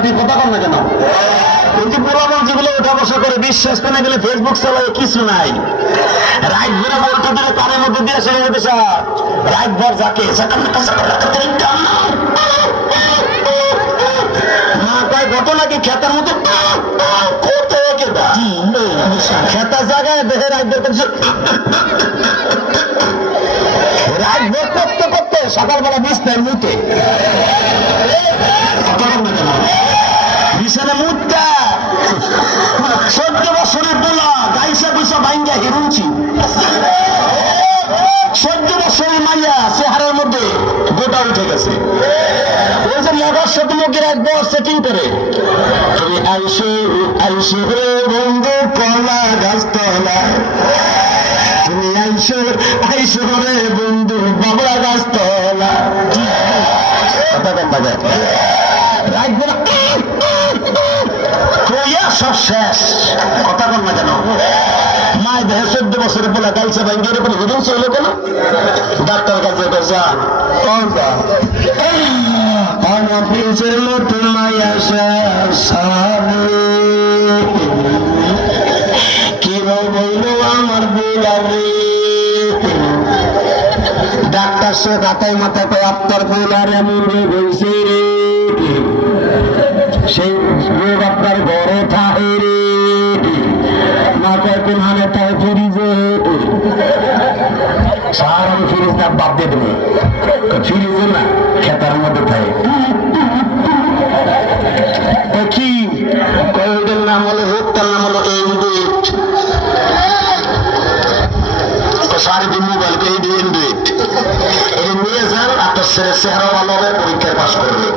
পার্টির কথা কন না কেন? এই যে পোলাপান যেগুলো উঠা বসা করে বিশ্বাস করে গেলে ফেসবুক চালায় কিছু নাই, রাত ভরে বলতে দিলে কানের মধ্যে দিয়ে এসে গেছে পেশা রাত ভর যাকে মা কয় ঘটনাকে খেতার মতো খেতা জায়গায় দেখে রাত ভর রাত ভোর করতে করতে সকালবেলা বিছনায় মুতে বিছানা মুতটা 14 বছরের পোলা গাইসা পয়সা ভাঙ্গা হিরুঞ্চি 14 বছরের মাইয়া চেহারার মধ্যে গোটা উঠে গেছে। ওই যে মগার সাথে মুখের একবার সেটিং করে তুমি আইসো আইসো রে বন্ধু কলা গাছতলায়, তুমি আইসো আইসো রে বন্ধু বাবলা গাছতলা কথা কম বাজায় রাখবো না সব শেষ কথা কম না কেন? মায় দেহে 14 বছরের পোলা গাইছে ভাই এরকম হুজুর চললো কেন? ডাক্তার কাছে যা অফিসের মতো মায়া কি বলল আমার বোলাবে ডাক্তার সে কাতায় মাথা তো আপনার বোলার এমন রোগ হয়েছে রে, সেই রোগ আপনার বড় থাকে রে, না কয় কোন হানে তাই ফ্রিজে সার আমি ফ্রিজ না বাদ দিয়ে দেবো, ফ্রিজে না খেতার মধ্যে থাকে কি কোভিডের নাম হলো রোগটার নাম হলো এন্ডুইট, সারি দিন মোবাইলকে এই এন্ডুইট এটা নিয়ে যান আপনার ছেলের চেহারা ভালো হবে, পরীক্ষায় পাস করবে।